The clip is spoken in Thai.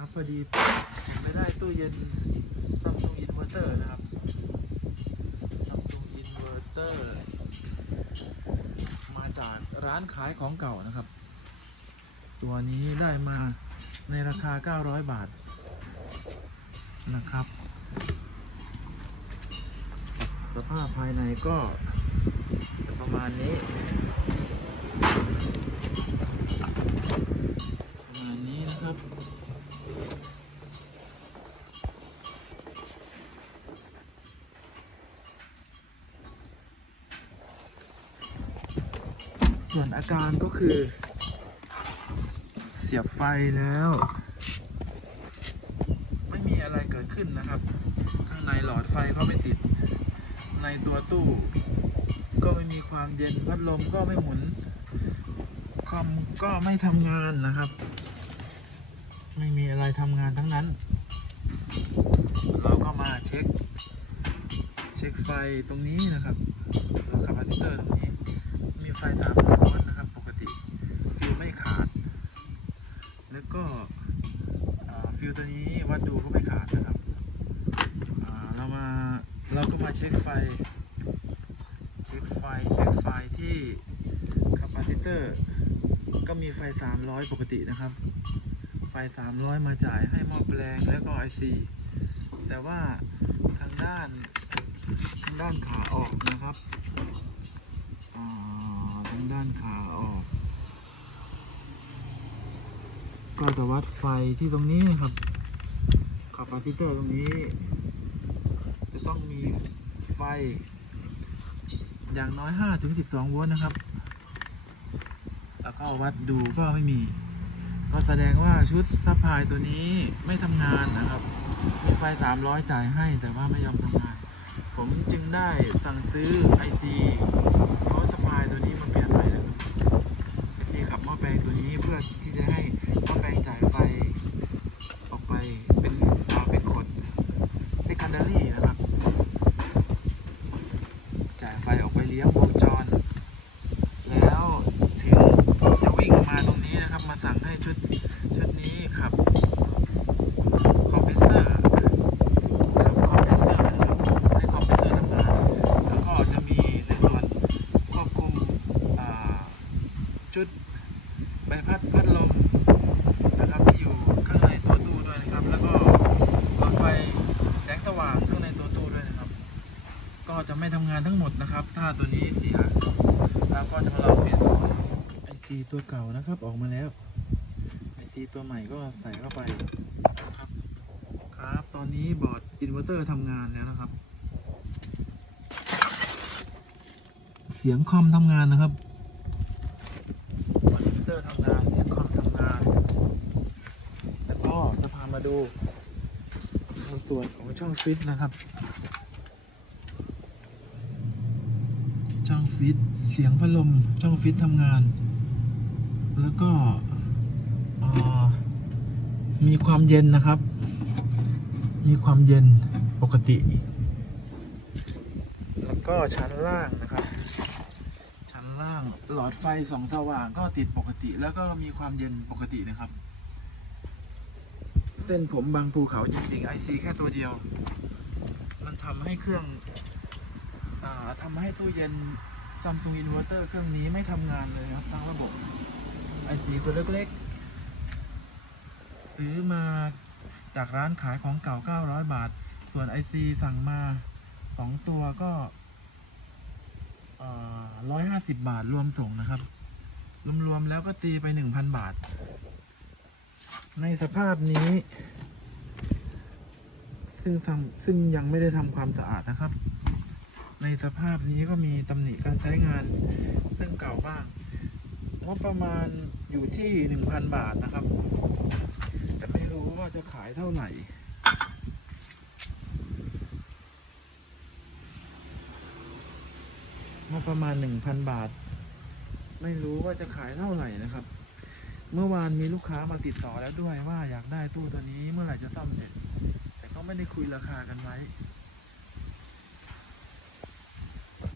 ครับพอดีไปได้ตู้เย็นซัมซุงอินเวอร์เตอร์นะครับซัมซุงอินเวอร์เตอร์มาจากร้านขายของเก่านะครับ ตัวนี้ได้มาในราคา 900 บาทนะครับ สภาพภายในก็ประมาณนี้ ประมาณนี้นะครับ ส่วนอาการก็คือ เสียบไฟแล้ว ไม่มีอะไรเกิดขึ้นนะครับ ข้างในหลอดไฟก็ไม่ติด ในตัวตู้ ก็ไม่มีความเย็นพัดลมก็ไม่หมุนคอมก็ไม่ทำงานนะครับ ไม่มีอะไรทำงานทั้งนั้น เราก็มาเช็ค เช็คไฟตรงนี้นะครับตัวคาปาซิเตอร์ตรงนี้ มีไฟ300โวลต์นะครับ ปกติฟิวไม่ขาด แล้วก็ฟิวตัวนี้วัดดูก็ไม่ขาดนะครับเรามาเราก็มาเช็คไฟ เช็คไฟเช็คไฟที่คาปาซิเตอร์ก็มีไฟ 300 ปกตินะครับ ไฟ 300 มาจ่ายให้หม้อแปลงแล้วก็ IC แต่ว่าทางด้านทางด้านขาออกนะครับ ทางด้านขาออก ก็จะวัดไฟที่ตรงนี้นะครับคาปาซิเตอร์ตรงนี้ จะต้องมีไฟ อย่างน้อย5ถึง12 โวลต์นะครับ แล้วก็วัดดูก็ไม่มี ก็แสดงว่าชุดซัพพลายตัวนี้ไม่ทำงานนะครับ มีไฟ 300 จ่ายให้แต่ว่าไม่ยอมทำงาน ผมจึงได้สั่งซื้อ IC เพราะสปายตัวนี้มาเปลี่ยนใหม่นะครับ IC ขับหม้อแปลงตัวนี้เพื่อที่จะให้หม้อแปลงจ่ายไฟ ออกไปเป็นอ่าเป็นขด secondary นะครับ จ่ายไฟออกไปเลี้ยงวงจร แล้วถึงจะวิ่งมาตรงนี้นะครับ มาสั่งให้ชุดชุดนี้ขับคอมเพรสเซอร์ขับคอมเพรสเซอร์นะครับให้คอมเพรสเซอร์ทำงานแล้วก็จะมีในส่วนควบคุมอ่าชุดใบพัดพัดลมนะครับที่อยู่ข้างในตัวตู้ด้วยนะครับ แล้วก็หลอดไฟแสงสว่างข้างในตัวตู้ด้วยนะครับ ก็จะไม่ทำงานทั้งหมดนะครับ ถ้า ตัวนี้เสียแล้วก็จะมาลองเปลี่ยนไอซีตัวเก่านะครับ ออกมาแล้วไอซีตัวใหม่ก็ใส่เข้าไปนะครับ ครับตอนนี้บอร์ดอินเวอร์เตอร์ทำงานแล้วนะครับ เสียงคอมทำงานนะครับบอร์ดอินเวอร์เตอร์ทำงานเสียงคอมทำงาน แล้วก็จะพามาดูในส่วนของช่องฟิตนะครับ ช่องฟิตเสียงพัดลมช่องฟิตทำงาน แล้วก็มีความเย็นนะครับ มีความเย็นปกติ แล้วก็ชั้นล่างนะครับ ชั้นล่างหลอดไฟสองสว่างก็ติดปกติ แล้วก็มีความเย็นปกตินะครับ เส้นผมบางภูเขาจริงๆ IC แค่ตัวเดียว มันทำให้เครื่อง ทำให้ตู้เย็น Samsung Inverter เครื่องนี้ไม่ทำงานเลยครับทั้งระบบไอซีตัวเล็กๆ ซื้อมาจากร้านขายของเก่า 900 บาท ส่วน IC สั่งมา 2 ตัวก็ร้อยห้าสิบบาทรวมส่งนะครับ รวมๆแล้วก็ตีไป1,000บาท ในสภาพนี้ ซึ่งทำซึ่งยังไม่ได้ทำความสะอาดนะครับ ในสภาพนี้ก็มีตำหนิการใช้งาน ซึ่งเก่าบ้างงบประมาณอยู่ที่ 1,000 บาทนะครับ แต่ไม่รู้ว่าจะขายเท่าไหร่งบประมาณ 1,000 บาท ไม่รู้ว่าจะขายเท่าไหร่นะครับ เมื่อวานมีลูกค้ามาติดต่อแล้วด้วยว่าอยากได้ตู้ตัวนี้เมื่อไหร่จะซ่อมเสร็จ แต่ก็ไม่ได้คุยราคากันไว้